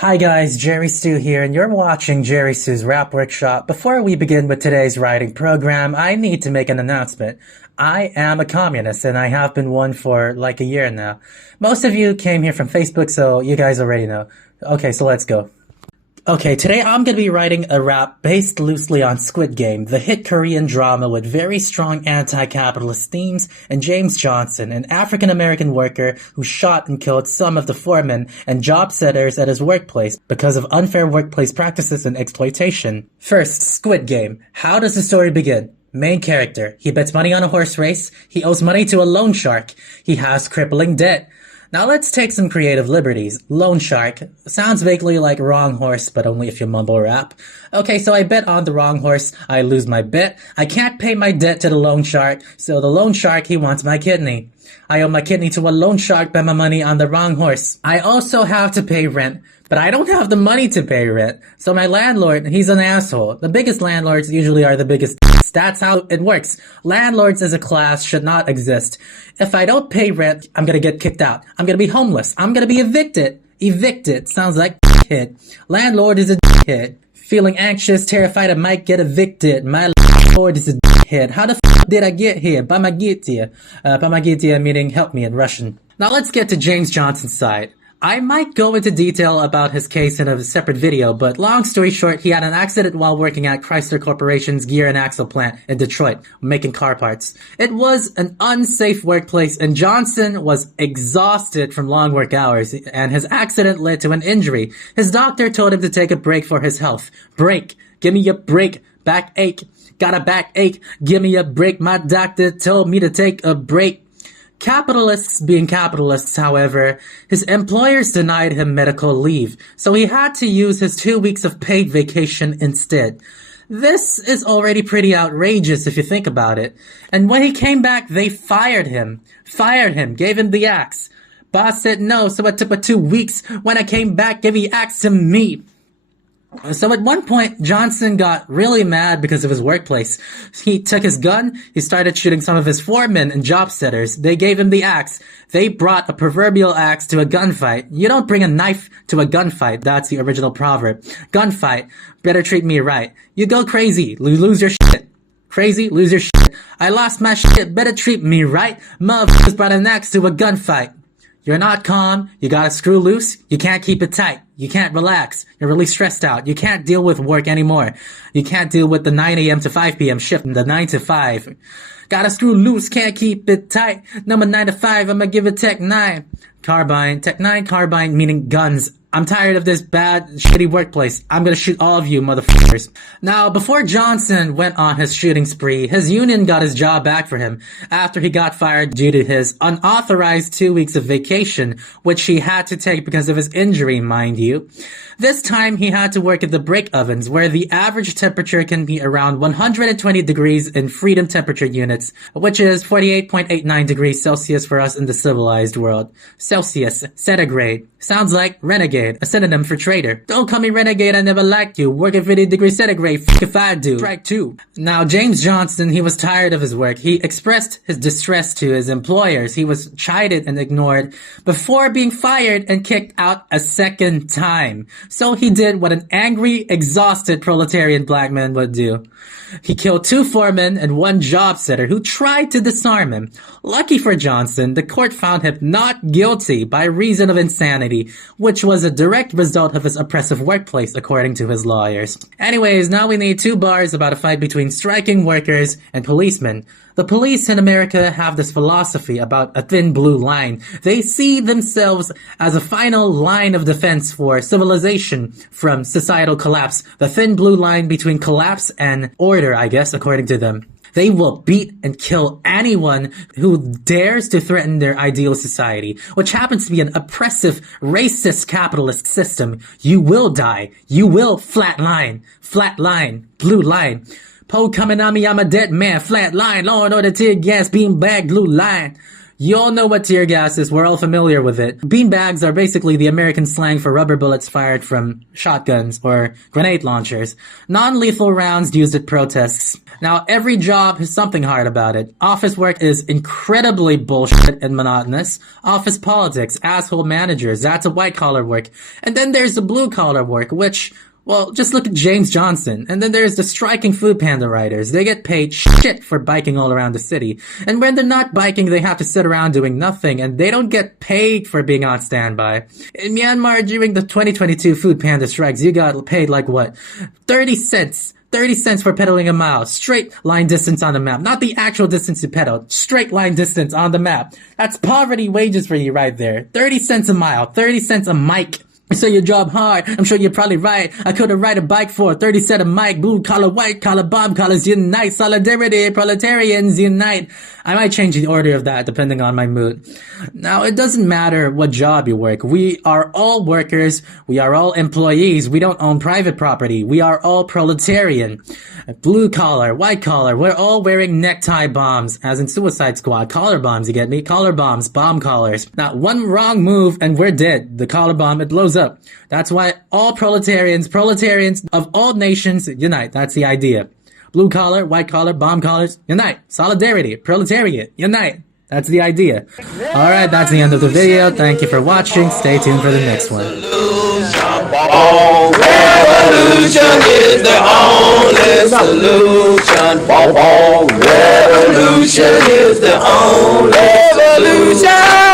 Hi guys, Jerry Stu here, and you're watching Jerry Stu's Rap Workshop. Before we begin with today's writing program, I need to make an announcement. I am a communist, and I have been one for like a year now. Most of you came here from Facebook, so you guys already know. Okay, so let's go. Okay, today I'm gonna be writing a rap based loosely on Squid Game, the hit Korean drama with very strong anti-capitalist themes, and James Johnson, an African-American worker who shot and killed some of the foremen and job setters at his workplace because of unfair workplace practices and exploitation. First, Squid Game. How does the story begin? Main character. He bets money on a horse race. He owes money to a loan shark. He has crippling debt. Now let's take some creative liberties. Loan shark. Sounds vaguely like wrong horse, but only if you mumble rap. Okay, so I bet on the wrong horse. I lose my bet. I can't pay my debt to the loan shark, so the loan shark, he wants my kidney. I owe my kidney to a loan shark, bet my money on the wrong horse. I also have to pay rent, but I don't have the money to pay rent. So my landlord, he's an asshole. The biggest landlords usually are the biggest dicks. That's how it works. Landlords as a class should not exist. If I don't pay rent, I'm gonna get kicked out. I'm gonna be homeless. I'm gonna be evicted. Evicted. Sounds like dickhead. Landlord is a dickhead. Feeling anxious, terrified I might get evicted. My landlord is a dickhead. How the f did I get here? Помогите. Помогите meaning help me in Russian. Now let's get to James Johnson's side. I might go into detail about his case in a separate video, but long story short, he had an accident while working at Chrysler Corporation's gear and axle plant in Detroit, making car parts. It was an unsafe workplace, and Johnson was exhausted from long work hours, and his accident led to an injury. His doctor told him to take a break for his health. Break. Give me a break. Backache. Got a backache. Give me a break. My doctor told me to take a break. Capitalists being capitalists, however, his employers denied him medical leave, so he had to use his 2 weeks of paid vacation instead. This is already pretty outrageous if you think about it. And when he came back, they fired him, gave him the axe. Boss said no, so I took my 2 weeks. When I came back, gave the axe to me. So at one point, Johnson got really mad because of his workplace. He took his gun, he started shooting some of his foremen and job setters. They gave him the axe. They brought a proverbial axe to a gunfight. You don't bring a knife to a gunfight. That's the original proverb. Gunfight. Better treat me right. You go crazy. Lose your shit. Crazy. Lose your shit. I lost my shit. Better treat me right. Motherfuckers brought an axe to a gunfight. You're not calm. You gotta screw loose. You can't keep it tight. You can't relax. You're really stressed out. You can't deal with work anymore. You can't deal with the 9 a.m. to 5 p.m. shift and the 9 to 5. Gotta screw loose. Can't keep it tight. Number 9 to 5. I'ma give it Tech 9. Carbine. Tech 9 carbine meaning guns. I'm tired of this bad, shitty workplace. I'm gonna shoot all of you, motherfuckers. Now, before Johnson went on his shooting spree, his union got his job back for him after he got fired due to his unauthorized 2 weeks of vacation, which he had to take because of his injury, mind you. This time, he had to work at the brick ovens, where the average temperature can be around 120 degrees in freedom temperature units, which is 48.89 degrees Celsius for us in the civilized world. Celsius, centigrade. Sounds like renegade, a synonym for traitor. Don't call me renegade, I never liked you. Work at 50 degrees centigrade, f if I do. Strike two. Now, James Johnson, he was tired of his work. He expressed his distress to his employers. He was chided and ignored before being fired and kicked out a second time. So he did what an angry, exhausted proletarian black man would do. He killed 2 foremen and 1 job setter who tried to disarm him. Lucky for Johnson, the court found him not guilty by reason of insanity, which was a direct result of his oppressive workplace, according to his lawyers. Anyways, now we need 2 bars about a fight between striking workers and policemen. The police in America have this philosophy about a thin blue line. They see themselves as a final line of defense for civilization from societal collapse. The thin blue line between collapse and order, I guess, according to them. They will beat and kill anyone who dares to threaten their ideal society, which happens to be an oppressive, racist capitalist system. You will die. You will flatline. Flatline. Blue line. Poe coming on me, I'm a dead man, flat line, law and order, tear gas, beanbag, blue line. You all know what tear gas is, we're all familiar with it. Beanbags are basically the American slang for rubber bullets fired from shotguns or grenade launchers. Non-lethal rounds used at protests. Now, every job has something hard about it. Office work is incredibly bullshit and monotonous. Office politics, asshole managers, that's a white-collar work. And then there's the blue-collar work, which... well, just look at James Johnson. And then there's the striking Foodpanda writers. They get paid shit for biking all around the city. And when they're not biking, they have to sit around doing nothing, and they don't get paid for being on standby. In Myanmar, during the 2022 Foodpanda strikes, you got paid like what? 30 cents. 30 cents for pedaling a mile. Straight line distance on the map. Not the actual distance you pedaled. Straight line distance on the map. That's poverty wages for you right there. 30 cents a mile. 30 cents a mic. So your job hard, I'm sure you're probably right. I could have ride a bike for 30 cent a mic, blue collar, white collar, bomb collars unite, solidarity, proletarians unite. I might change the order of that depending on my mood. Now, it doesn't matter what job you work. We are all workers. We are all employees. We don't own private property. We are all proletarian. Blue collar, white collar, we're all wearing necktie bombs, as in Suicide Squad. Collar bombs, you get me? Collar bombs, bomb collars. Not one wrong move and we're dead. The collar bomb, it blows up. That's why all proletarians of all nations unite. That's the idea. Blue collar, white collar, bomb collars, unite. Solidarity, proletariat, unite. That's the idea. Alright, that's the end of the video. Thank you for watching. Stay tuned for the next one. Revolution is the only solution. Revolution is the only solution.